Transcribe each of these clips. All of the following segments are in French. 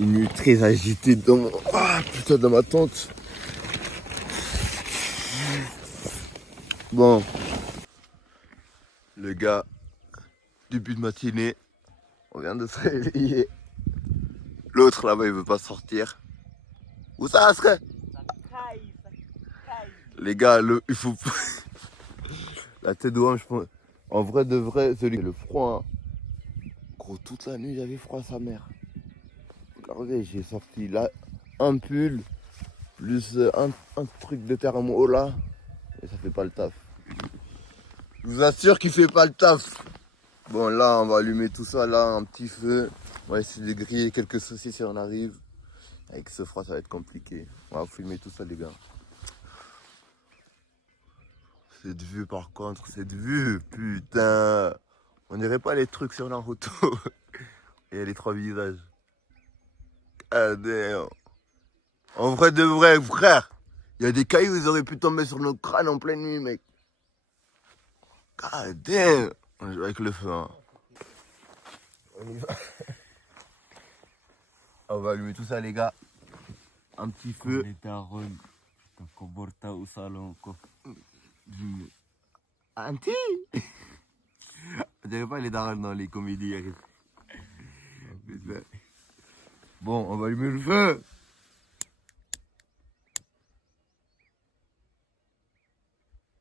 Une nuit très agitée dans ma tente. Bon, le gars, début de matinée, on vient de se réveiller. L'autre là-bas, il veut pas sortir. Où ça serait? Les gars, il faut... La tête de homme, je pense... En vrai de vrai, celui le froid. Hein. Gros, toute la nuit, j'avais froid à sa mère. Regardez, j'ai sorti là un pull, plus un truc de thermo là. Et ça fait pas le taf. Je vous assure qu'il fait pas le taf. Bon, là, on va allumer tout ça, là, un petit feu. On va essayer de griller quelques saucisses si on arrive. Avec ce froid, ça va être compliqué. On va filmer tout ça, les gars. Cette vue, par contre, cette vue, putain. On dirait pas les trucs sur Naruto. Il y a les 3 visages. Ah, damn. En vrai de vrai, frère. Il y a des cailloux, ils auraient pu tomber sur nos crânes en pleine nuit, mec. God damn. On joue avec le feu, hein. On y va. On va allumer tout ça, les gars. Un petit feu. Anti. On dirait pas les darons dans les comédies. Bon, on va allumer le feu.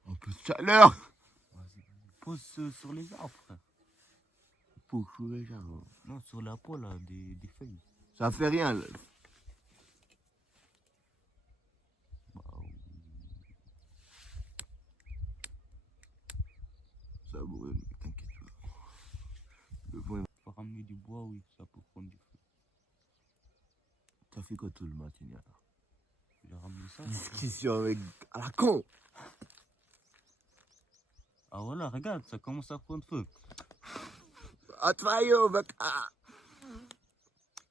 Un peu de chaleur. Pose sur les arbres, frère. Pour courir les arbres. Non, sur la peau, là, des feuilles. Ça fait rien. Là. Ça brûle, t'inquiète pas. Le vent, il Faut ramener du bois, oui, ça peut prendre du feu. T'as fait quoi tout le matin là? J'ai ramené ça. Discussion avec à la con. Ah voilà, regarde, ça commence à prendre feu. Atvayo, mec. Ah.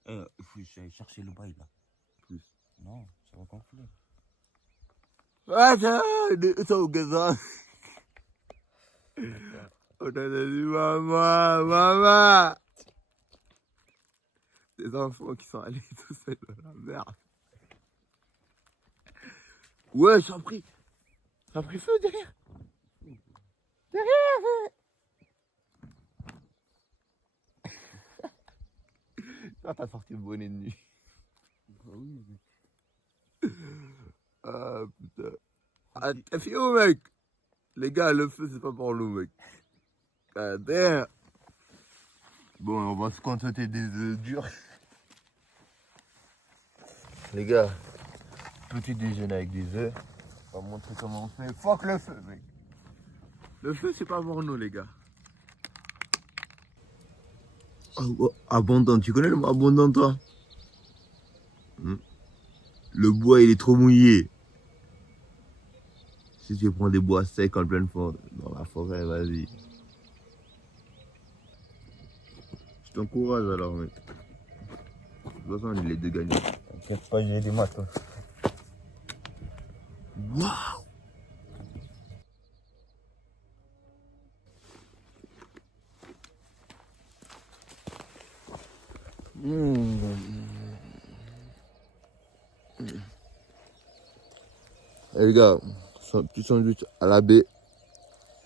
Il faut que j'aille chercher le bail, là. Plus. Non, ça va gonfler. Ah, ça au gazon. On a dit maman, maman. Des enfants qui sont allés tout seuls dans la merde. Ouais, ça a pris feu derrière. Derrière. Ah, t'as sorti le bonnet de nuit. Bah oui, mec. Ah putain. Ah, t'es fier, mec. Les gars, le feu, c'est pas pour nous, mec. Ah, damn. Bon, on va se contenter des œufs durs. Les gars, petit déjeuner avec des œufs. On va montrer comment on fait. Fuck le feu, mec. Le feu, c'est pas pour nous, les gars. Oh, abondant, tu connais le mot abondant, toi? Le bois, il est trop mouillé. Si tu prends des bois secs en pleine forêt, dans la forêt, vas-y. Je t'encourage alors, mec. De toute façon, on est les deux gagnants. T'inquiète pas, j'ai des maths. Waouh! Eh, les gars, petit sandwich à la baie,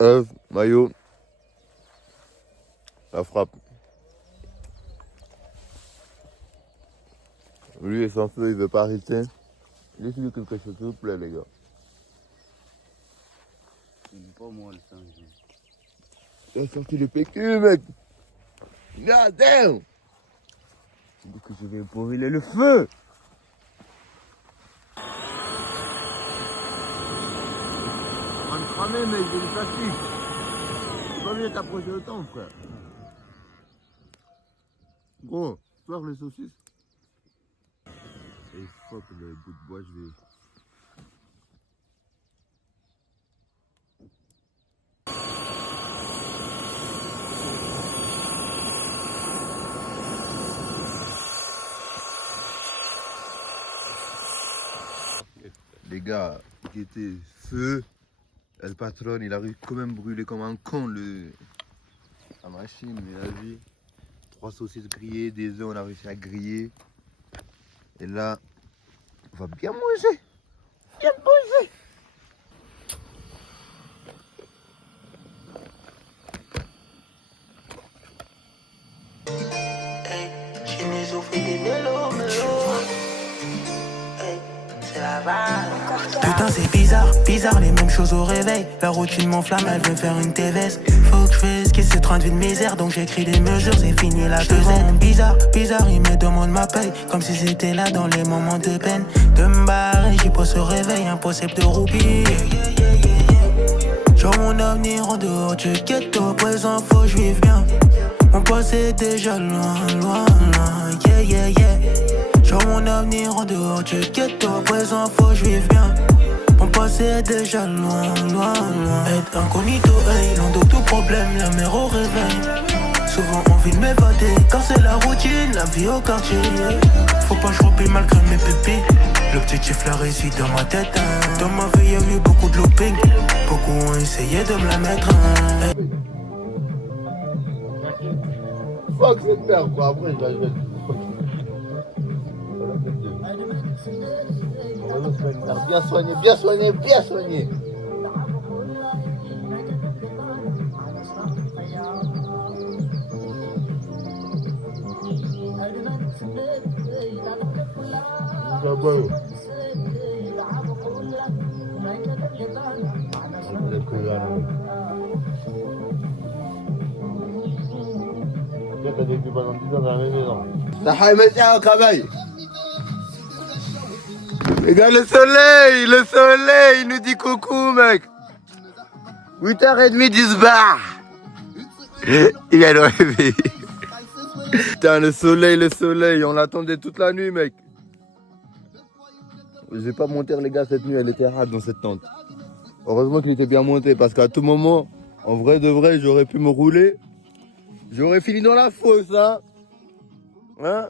œufs, maillot, la frappe. Lui et son feu, il veut pas arrêter. Laisse-lui quelque chose, s'il vous plaît, les gars. C'est pas moi le singe. Il a sorti le PQ, mec. God damn! Tu dis que je vais brûler le feu! On va me cramer, mec, j'ai une fatigue. Tu pas bien t'approcher autant, frère. Gros, faire les saucisses. Et fuck le bout de bois, je vais. Les gars, qui était feu, le patron, il a quand même brûlé comme un con la machine, mais la vie. 3 saucisses grillées, des œufs, on a réussi à griller. Et là, on va bien manger. Bien manger. Putain c'est bizarre, bizarre les mêmes choses au réveil. La routine m'enflamme, elle veut faire une TVS. Faut que je fasse qui ce train de vie de misère. Donc j'écris des mesures, c'est fini la deuxième. Bizarre, bizarre, il me demande ma paye. Comme si c'était là dans les moments de peine. De me barrer, j'y pense au réveil, impossible de roupiller. Genre mon avenir en dehors du ghetto. Présent, faut que je vive bien. Mon passé est déjà loin, loin, loin. Yeah, yeah, yeah. Genre mon avenir en dehors du ghetto. Présent, faut que je vive bien. Mon passé est déjà loin, loin, loin. Être incognito, hey, loin de tout problème, la mer au réveil. Souvent envie de m'évader, car c'est la routine, la vie au quartier. Faut pas que je roupille malgré mes pépés. L'objectif, la réussite dans ma tête. Hein. Dans ma vie, y'a eu beaucoup de looping. Beaucoup ont essayé de me la mettre. Hein. Fuck cette merde, quoi. Après, je la jette. Bien soigné, bien soigné, bien soigné. Regarde le soleil, il nous dit coucou mec. 8h30 d'Isbar. Il vient de rêver. Putain le soleil, on l'attendait toute la nuit mec. Je vais pas mentir les gars, cette nuit elle était rade dans cette tente. Heureusement qu'il était bien monté parce qu'à tout moment, en vrai de vrai, j'aurais pu me rouler. J'aurais fini dans la fosse hein.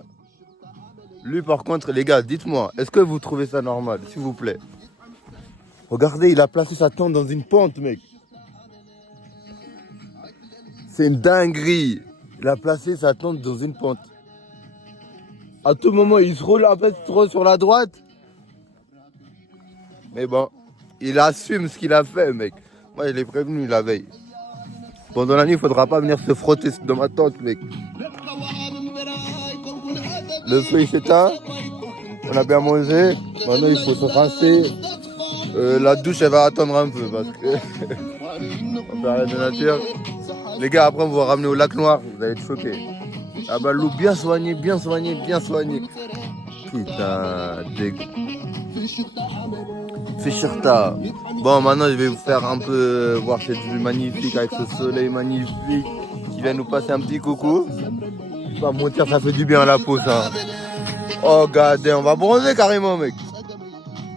Lui par contre les gars, dites-moi, est-ce que vous trouvez ça normal, s'il vous plaît? Regardez, il a placé sa tente dans une pente mec. C'est une dinguerie. Il a placé sa tente dans une pente. À tout moment, il se roule un peu trop sur la droite. Mais bon, il assume ce qu'il a fait, mec. Moi, je l'ai prévenu la veille. Pendant la nuit, il faudra pas venir se frotter dans ma tente, mec. Le feu, il s'éteint. On a bien mangé. Maintenant, il faut se rincer. La douche, elle va attendre un peu parce que... on peut arrêter de nature. Les gars, après, on va vous ramener au lac Noir. Vous allez être choqués. Ah bah, l'eau bien soignée, bien soignée, bien soignée. Putain, dégueu. Fichirta. Bon, maintenant, je vais vous faire un peu voir cette vue magnifique avec ce soleil magnifique qui vient nous passer un petit coucou. Je vais pas mentir, ça fait du bien à la peau, ça. Oh, regardez, on va bronzer carrément, mec.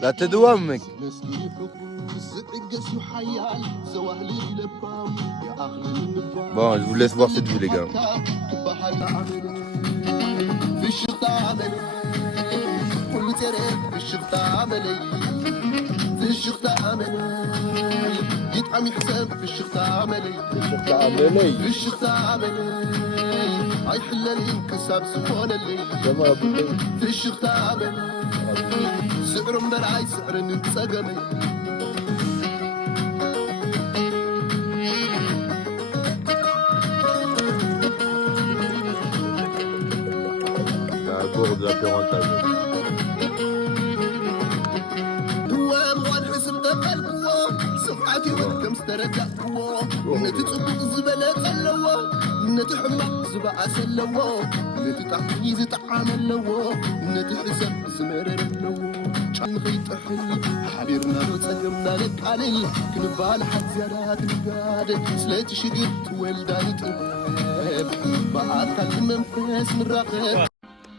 La tête de homme, mec. Bon, je vous laisse voir cette vue, les gars. De la Perentale.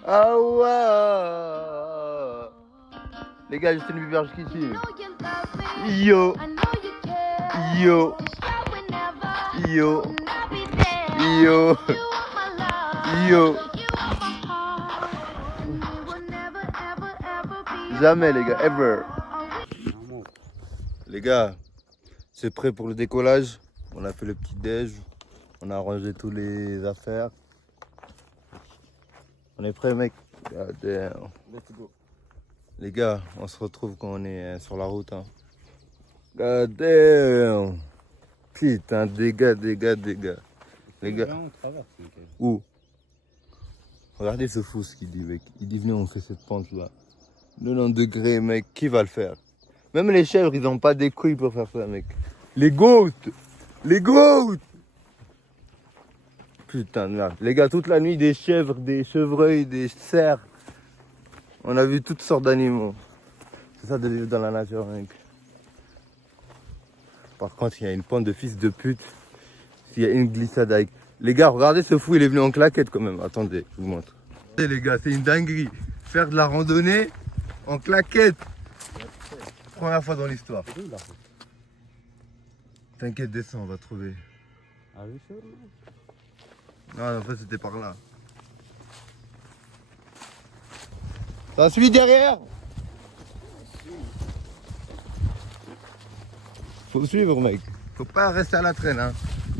Ah ouais. Les gars, Justin Bieber, je kiffe. Yo. Yo. Yo. Yo. Yo. Jamais les gars, ever. Les gars, c'est prêt pour le décollage. On a fait le petit déj. On a rangé toutes les affaires. On est prêt mec. God damn. Let's go. Les gars, on se retrouve quand on est sur la route. Hein. God damn. Putain, dégâts. Les gars. Là, on traverse, Michael. Où? Regardez ce fou ce qu'il dit, mec. Il dit, venez, on fait cette pente là. 90 degrés, mec. Qui va le faire? Même les chèvres, ils ont pas des couilles pour faire ça, mec. Les goats. Putain de merde. Les gars, toute la nuit, des chèvres, des chevreuils, des cerfs. On a vu toutes sortes d'animaux. C'est ça de vivre dans la nature, mec. Par contre, il y a une pente de fils de pute. S'il y a une glissade avec... Les gars, regardez ce fou, il est venu en claquette quand même. Attendez, je vous montre. Les gars, c'est une dinguerie. Faire de la randonnée en claquette. Première fois dans l'histoire. C'est où, là? T'inquiète, descends, on va trouver. Ah oui, sûr, Non, en fait, c'était par là. Ça suit derrière? Faut suivre, mec. Faut pas rester à la traîne, hein.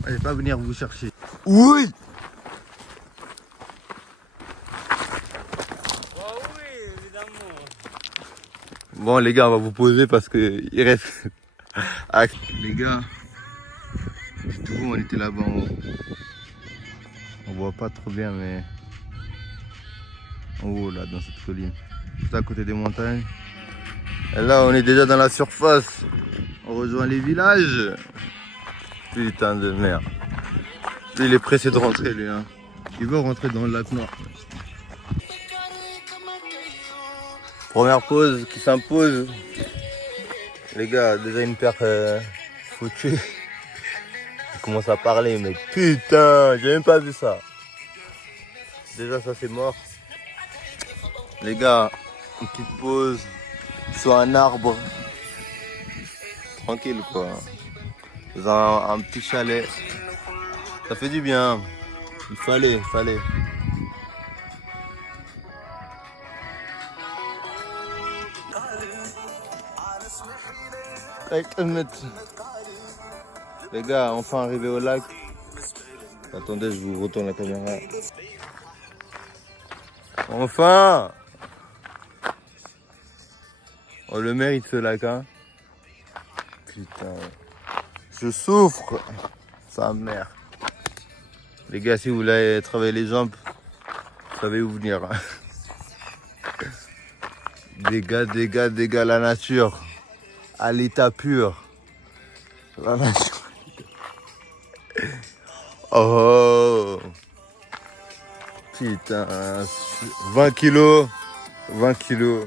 Je vais pas venir vous chercher. Oui! Oh oui, évidemment. Bon, les gars, on va vous poser parce que il reste... Ah, les gars, tout on était là-bas en haut. On voit pas trop bien, mais en haut, là, dans cette colline. Juste à côté des montagnes. Et là, on est déjà dans la surface. On rejoint les villages. Putain de merde. Lui, il est pressé de rentrer, lui. Hein. Il veut rentrer dans le lac Noir. Première pause qui s'impose. Les gars, déjà une paire foutue. Il commence à parler, mais putain, j'ai même pas vu ça. Déjà, ça c'est mort. Les gars, une petite pause sur un arbre. Tranquille, quoi. Dans un petit chalet. Ça fait du bien. Il fallait. Les gars, enfin arrivé au lac. Attendez, je vous retourne la caméra. Enfin! On le mérite ce lac, hein. Putain. Je souffre. Sa mère. Les gars, si vous voulez travailler les jambes, vous savez où venir. Hein. Dégâts, la nature. À l'état pur. La nature. Oh. Putain. 20 kilos. 30 kilos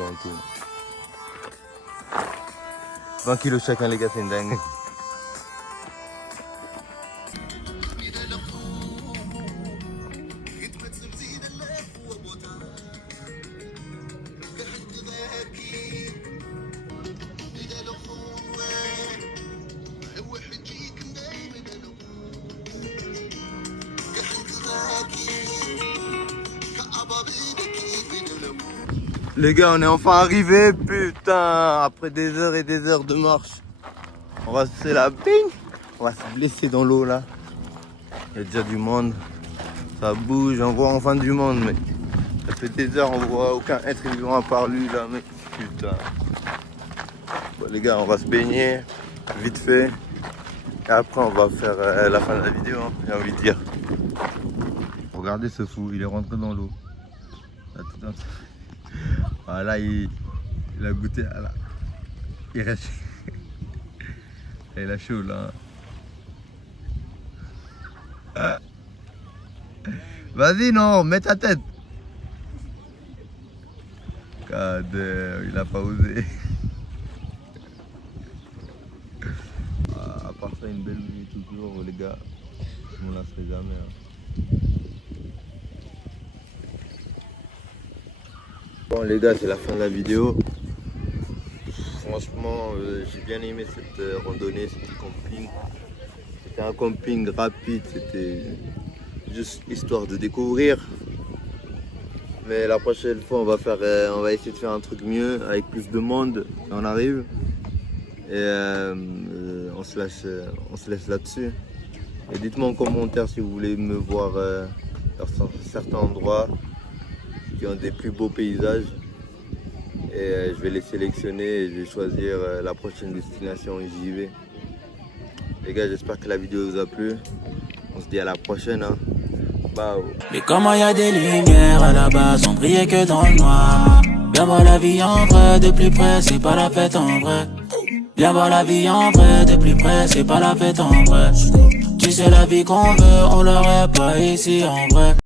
en tout. 20 kilos chacun, les gars, c'est une dingue. Les gars, on est enfin arrivés, putain, après des heures et des heures de marche. On va se la bing. On va se blesser dans l'eau là. Il y a déjà du monde. Ça bouge, on voit enfin du monde, mais ça fait des heures, on voit aucun être vivant à part lui là, mec. Putain. Bon, les gars, on va se baigner, vite fait. Et après, on va faire la fin de la vidéo, hein, j'ai envie de dire. Regardez ce fou, il est rentré dans l'eau. Voilà, il a goûté. Voilà. Il reste. Il a chaud là. Ah. Vas-y, non, mets ta tête. God, il a pas osé. À part ça, une belle nuit toujours, les gars. Je m'en lasserai jamais. Hein. Bon les gars, c'est la fin de la vidéo. Franchement, j'ai bien aimé cette randonnée, ce petit camping. C'était un camping rapide, c'était juste histoire de découvrir. Mais la prochaine fois, on va essayer de faire un truc mieux, avec plus de monde quand on arrive. Et on se laisse là-dessus. Et dites-moi en commentaire si vous voulez me voir dans certains endroits. qui ont des plus beaux paysages. Et je vais les sélectionner et je vais choisir la prochaine destination où j'y vais. Les gars, j'espère que la vidéo vous a plu. On se dit à la prochaine. Hein. Bao. Mais comment y a des lumières à la base, on brillait que dans le noir. Viens voir la vie en vrai, de plus près, c'est pas la fête en vrai. Viens voir la vie en vrai, de plus près, c'est pas la fête en vrai. Tu sais la vie qu'on veut, on l'aurait pas ici en vrai.